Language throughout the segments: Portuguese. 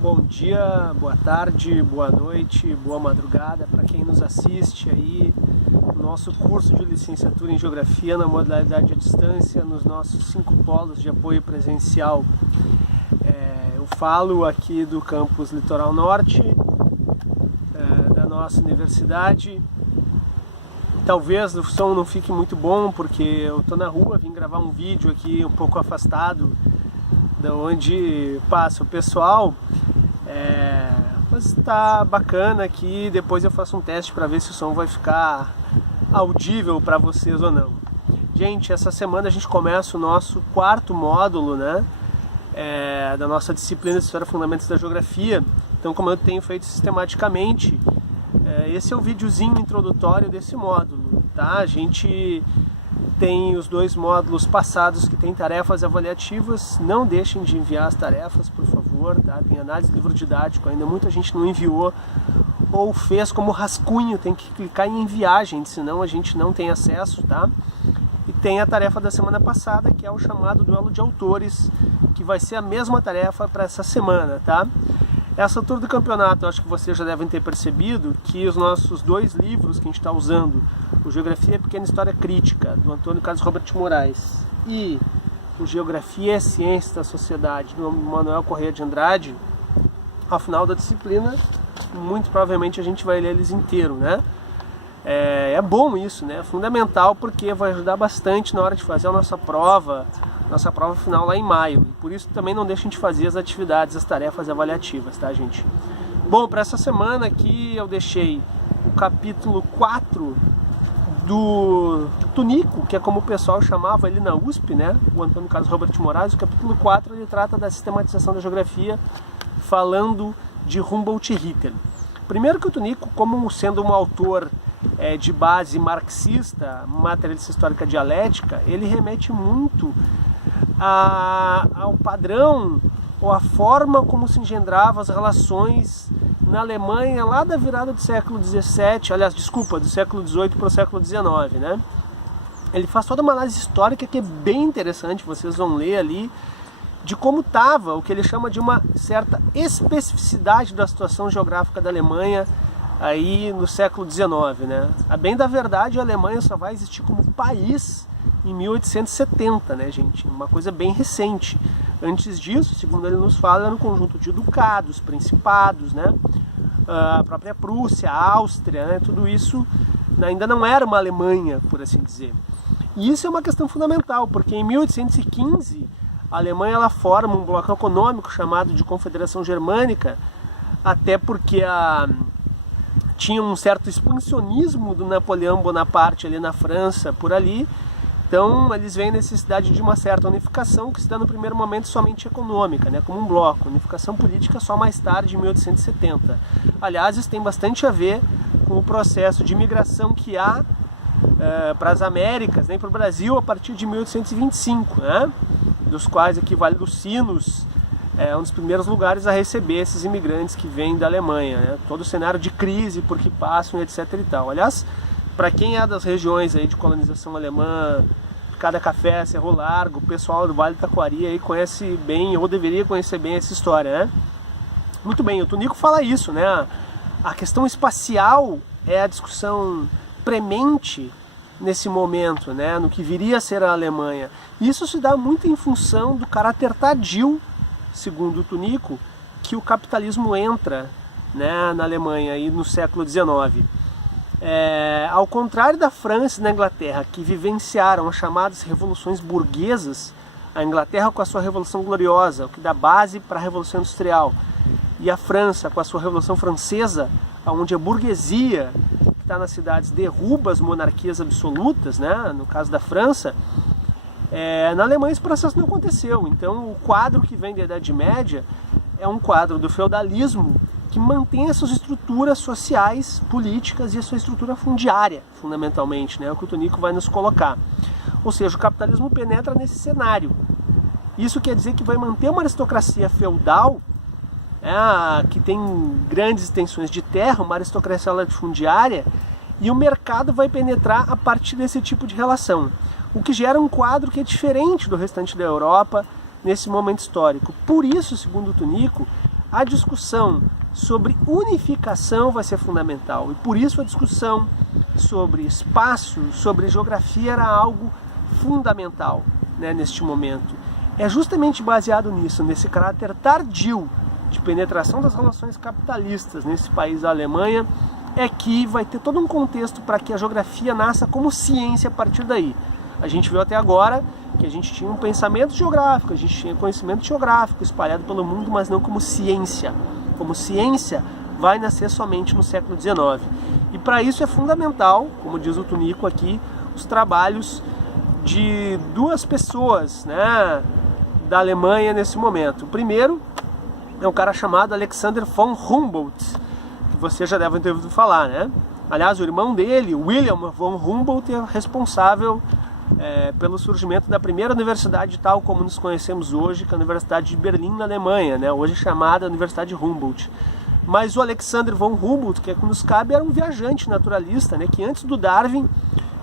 Bom dia, boa tarde, boa noite, boa madrugada para quem nos assiste aí no nosso curso de licenciatura em Geografia na modalidade à distância, nos nossos 5 polos de apoio presencial. Eu falo aqui do campus Litoral Norte, da nossa universidade. Talvez o som não fique muito bom porque eu estou na rua, vim gravar um vídeo aqui um pouco afastado de onde passa o pessoal. Mas está bacana aqui, depois eu faço um teste para ver se o som vai ficar audível para vocês ou não. Gente, essa semana a gente começa o nosso 4º módulo, né, da nossa disciplina de História Fundamentos da Geografia. Então, como eu tenho feito sistematicamente, esse é o videozinho introdutório desse módulo, tá? A gente tem os 2 módulos passados que tem tarefas avaliativas. Não deixem de enviar as tarefas, por favor, tá? Tem análise de livro didático, ainda muita gente não enviou ou fez como rascunho, tem que clicar em enviar, gente, senão a gente não tem acesso, tá? E tem a tarefa da semana passada, que é o chamado duelo de autores, que vai ser a mesma tarefa para essa semana, tá? Essa altura do campeonato, eu acho que vocês já devem ter percebido que os nossos 2 livros que a gente está usando, o Geografia e Pequena História Crítica, do Antônio Carlos Robert Moraes, e o Geografia e Ciência da Sociedade, do Manuel Corrêa de Andrade, ao final da disciplina, muito provavelmente a gente vai ler eles inteiros, né? É bom isso, né? É fundamental porque vai ajudar bastante na hora de fazer a nossa prova final lá em maio. E por isso também não deixem de fazer as atividades, as tarefas avaliativas, tá, gente? Bom, para essa semana aqui eu deixei o capítulo 4 do Tunico, que é como o pessoal chamava ele na USP, né? O Antônio Carlos Robert Moraes. O capítulo 4 ele trata da sistematização da geografia, falando de Humboldt e Ritter. Primeiro que o Tunico, como sendo um autor de base marxista, materialista histórica dialética, ele remete muito ao padrão ou à forma como se engendravam as relações na Alemanha lá da virada do século XVII, aliás, desculpa, do século XVIII para o século XIX, né? Ele faz toda uma análise histórica que é bem interessante, vocês vão ler ali, de como estava o que ele chama de uma certa especificidade da situação geográfica da Alemanha aí no século XIX, né? A bem da verdade, a Alemanha só vai existir como país em 1870, né, gente? Uma coisa bem recente. Antes disso, segundo ele nos fala, era um conjunto de ducados, principados, né? A própria Prússia, a Áustria, né? Tudo isso ainda não era uma Alemanha, por assim dizer. E isso é uma questão fundamental, porque em 1815 a Alemanha ela forma um bloco econômico chamado de Confederação Germânica, até porque tinha um certo expansionismo do Napoleão Bonaparte ali na França, por ali. Então eles veem a necessidade de uma certa unificação que se dá no primeiro momento somente econômica, né, como um bloco. Unificação política só mais tarde, em 1870. Aliás, isso tem bastante a ver com o processo de imigração que há para as Américas, né, para o Brasil a partir de 1825, né, dos quais aqui Vale dos Sinos é um dos primeiros lugares a receber esses imigrantes que vêm da Alemanha, né, todo o cenário de crise por que passam, etc. e tal. Aliás, para quem é das regiões aí de colonização alemã, Cada Café, Cerro Largo, o pessoal do Vale do Taquari aí conhece bem, ou deveria conhecer bem essa história, né? Muito bem, o Tunico fala isso, né? A questão espacial é a discussão premente nesse momento, né? No que viria a ser a Alemanha. Isso se dá muito em função do caráter tardio, segundo o Tunico, que o capitalismo entra, né, na Alemanha aí no século XIX. Ao contrário da França e da Inglaterra, que vivenciaram as chamadas revoluções burguesas, a Inglaterra com a sua Revolução Gloriosa, o que dá base para a Revolução Industrial, e a França com a sua Revolução Francesa, onde a burguesia que está nas cidades derruba as monarquias absolutas, né, no caso da França, na Alemanha esse processo não aconteceu. Então o quadro que vem da Idade Média é um quadro do feudalismo que mantém essas estruturas sociais, políticas e a sua estrutura fundiária, fundamentalmente, né? O que o Tunico vai nos colocar. Ou seja, o capitalismo penetra nesse cenário. Isso quer dizer que vai manter uma aristocracia feudal, que tem grandes extensões de terra, uma aristocracia latifundiária, e o mercado vai penetrar a partir desse tipo de relação. O que gera um quadro que é diferente do restante da Europa nesse momento histórico. Por isso, segundo o Tunico, a discussão sobre unificação vai ser fundamental. E por isso a discussão sobre espaço, sobre geografia era algo fundamental, né, neste momento. É justamente baseado nisso, nesse caráter tardio de penetração das relações capitalistas nesse país da Alemanha, é que vai ter todo um contexto para que a geografia nasça como ciência a partir daí. A gente viu até agora que a gente tinha um pensamento geográfico, a gente tinha conhecimento geográfico espalhado pelo mundo, mas não como ciência. Como ciência vai nascer somente no século XIX. E para isso é fundamental, como diz o Tunico aqui, os trabalhos de duas pessoas, né, da Alemanha nesse momento. O primeiro é um cara chamado Alexander von Humboldt, que você já deve ter ouvido falar, né? Aliás, o irmão dele, William von Humboldt, é responsável pelo surgimento da primeira universidade tal como nos conhecemos hoje, que é a Universidade de Berlim, na Alemanha, né? Hoje chamada Universidade Humboldt. Mas o Alexander von Humboldt, que é que nos cabe, era um viajante naturalista, né? Que antes do Darwin,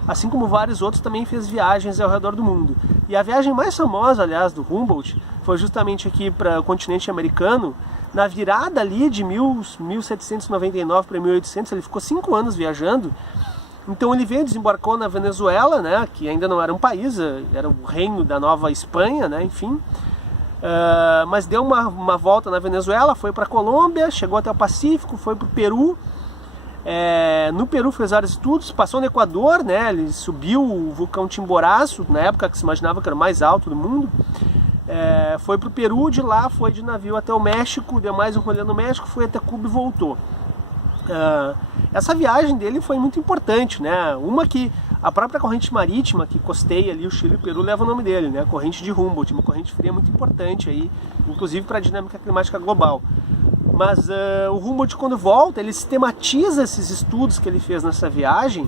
assim como vários outros, também fez viagens ao redor do mundo. E a viagem mais famosa, aliás, do Humboldt, foi justamente aqui para o continente americano, na virada ali de 1799 para 1800, ele ficou 5 anos viajando. Então ele veio, desembarcou na Venezuela, né, que ainda não era um país, era o reino da Nova Espanha, né, enfim. Mas deu uma volta na Venezuela, foi para a Colômbia, chegou até o Pacífico, foi para o Peru. No Peru fez vários estudos, passou no Equador, né, ele subiu o vulcão Chimborazo, na época que se imaginava que era o mais alto do mundo. Foi para o Peru, de lá foi de navio até o México, deu mais um rolê no México, foi até Cuba e voltou. Essa viagem dele foi muito importante, né? Uma que a própria corrente marítima que costeia ali o Chile e o Peru leva o nome dele, né? A corrente de Humboldt, uma corrente fria muito importante aí, inclusive para a dinâmica climática global. Mas o Humboldt, quando volta, ele sistematiza esses estudos que ele fez nessa viagem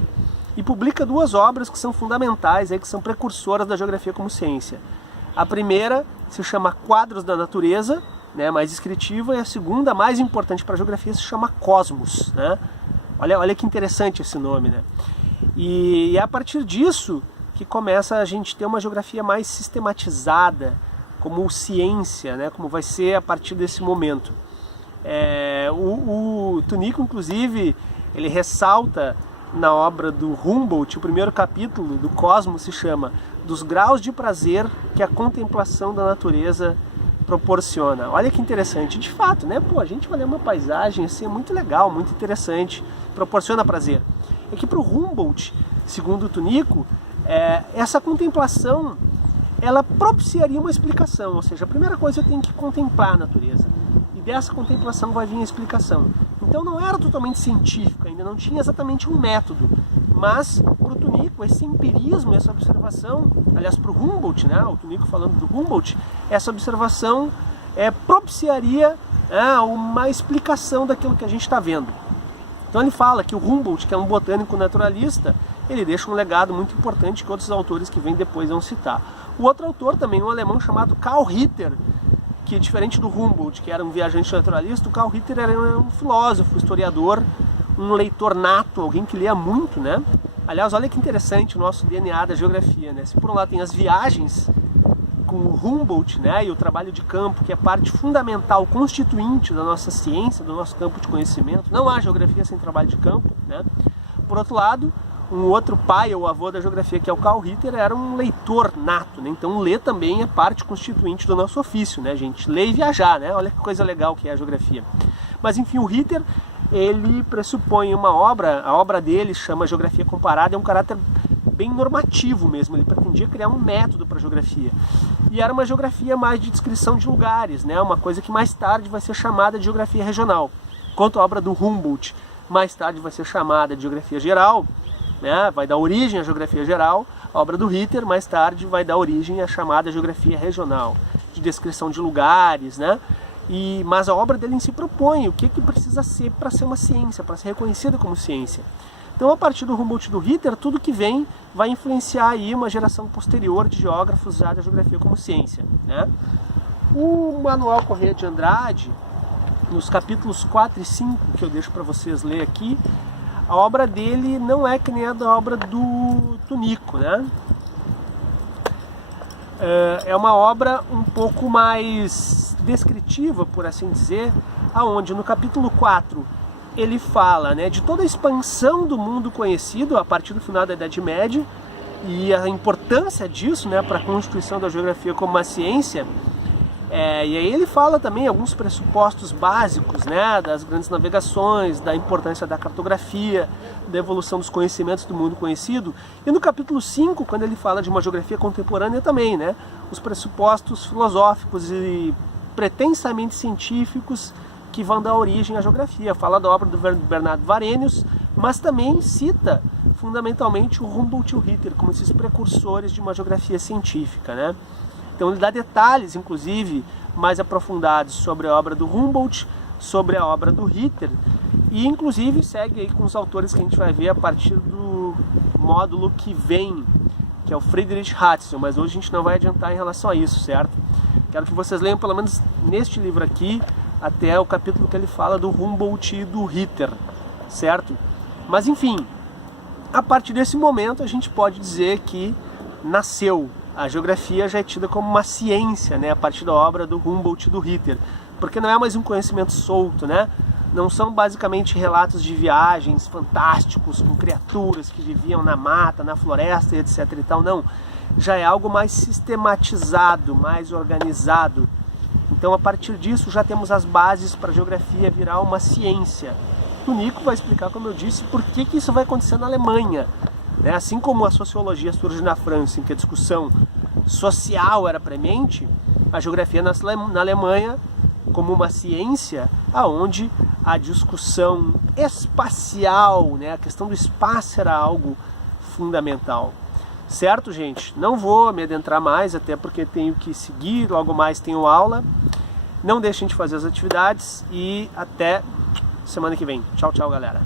e publica 2 obras que são fundamentais, aí, que são precursoras da geografia como ciência. A primeira se chama Quadros da Natureza, né, mais descritiva, e a segunda, mais importante para a geografia, se chama Cosmos, né? Olha que interessante esse nome, né? E é a partir disso que começa a gente ter uma geografia mais sistematizada como ciência, né? Como vai ser a partir desse momento. O Tunico, inclusive, ele ressalta na obra do Humboldt, o primeiro capítulo do Cosmos se chama Dos Graus de Prazer que a Contemplação da Natureza proporciona. Olha que interessante, de fato, né? Pô, a gente vai ler uma paisagem assim, é muito legal, muito interessante, proporciona prazer. É que para o Humboldt, segundo o Tunico, essa contemplação, ela propiciaria uma explicação, ou seja, a primeira coisa eu tenho que contemplar a natureza, e dessa contemplação vai vir a explicação. Então não era totalmente científico, ainda não tinha exatamente um método, mas para o Tunico, esse empirismo, essa observação, aliás, para o Humboldt, né, o Tunico falando do Humboldt, essa observação propiciaria uma explicação daquilo que a gente está vendo. Então ele fala que o Humboldt, que é um botânico naturalista, ele deixa um legado muito importante que outros autores que vêm depois vão citar. O outro autor também, um alemão chamado Karl Ritter, que diferente do Humboldt, que era um viajante naturalista, o Karl Ritter era um filósofo, historiador, um leitor nato, alguém que lia muito, né? Aliás, olha que interessante o nosso DNA da geografia, né? Se por um lado tem as viagens com o Humboldt, né, e o trabalho de campo, que é parte fundamental, constituinte da nossa ciência, do nosso campo de conhecimento, não há geografia sem trabalho de campo, né? Por outro lado, um outro pai ou avô da geografia, que é o Karl Ritter, era um leitor nato, né? Então ler também é parte constituinte do nosso ofício, né, gente? Ler e viajar, né? Olha que coisa legal que é a geografia. Mas enfim, o Ritter, ele pressupõe uma obra, a obra dele chama Geografia Comparada, é um caráter bem normativo mesmo, ele pretendia criar um método para a geografia. E era uma geografia mais de descrição de lugares, né? Uma coisa que mais tarde vai ser chamada de geografia regional. Enquanto a obra do Humboldt mais tarde vai ser chamada de geografia geral, né? Vai dar origem à geografia geral, a obra do Ritter mais tarde vai dar origem à chamada geografia regional, de descrição de lugares, né? Mas a obra dele em si propõe o que precisa ser para ser uma ciência, para ser reconhecida como ciência. Então, a partir do Humboldt e do Ritter, tudo que vem vai influenciar aí uma geração posterior de geógrafos já da geografia como ciência, né? O Manuel Corrêa de Andrade, nos capítulos 4 e 5, que eu deixo para vocês ler aqui, a obra dele não é que nem a da obra do Tunico, né? é uma obra um pouco mais descritiva, por assim dizer, aonde no capítulo 4 ele fala, né, de toda a expansão do mundo conhecido a partir do final da Idade Média e a importância disso, né, para a constituição da geografia como uma ciência. E aí ele fala também alguns pressupostos básicos, né, das grandes navegações, da importância da cartografia, da evolução dos conhecimentos do mundo conhecido. E no capítulo 5, quando ele fala de uma geografia contemporânea também, né, os pressupostos filosóficos e pretensamente científicos que vão dar origem à geografia. Fala da obra do Bernardo Varenius, mas também cita fundamentalmente o Humboldt e o Ritter como esses precursores de uma geografia científica, né? Então ele dá detalhes, inclusive, mais aprofundados sobre a obra do Humboldt, sobre a obra do Ritter, e inclusive segue aí com os autores que a gente vai ver a partir do módulo que vem, que é o Friedrich Ratzel, mas hoje a gente não vai adiantar em relação a isso, certo? Quero que vocês leiam pelo menos neste livro aqui, até o capítulo que ele fala do Humboldt e do Ritter, certo? Mas enfim, a partir desse momento a gente pode dizer que nasceu. A geografia já é tida como uma ciência, né, a partir da obra do Humboldt e do Ritter, porque não é mais um conhecimento solto, né? Não são basicamente relatos de viagens fantásticos com criaturas que viviam na mata, na floresta e etc e tal, não. Já é algo mais sistematizado, mais organizado. Então a partir disso já temos as bases para a geografia virar uma ciência. O Nico vai explicar, como eu disse, por que isso vai acontecer na Alemanha. Assim como a sociologia surge na França, em que a discussão social era premente, a geografia nasce na Alemanha como uma ciência onde a discussão espacial, né, a questão do espaço era algo fundamental. Certo, gente? Não vou me adentrar mais, até porque tenho que seguir, logo mais tenho aula. Não deixem de fazer as atividades e até semana que vem. Tchau, tchau, galera.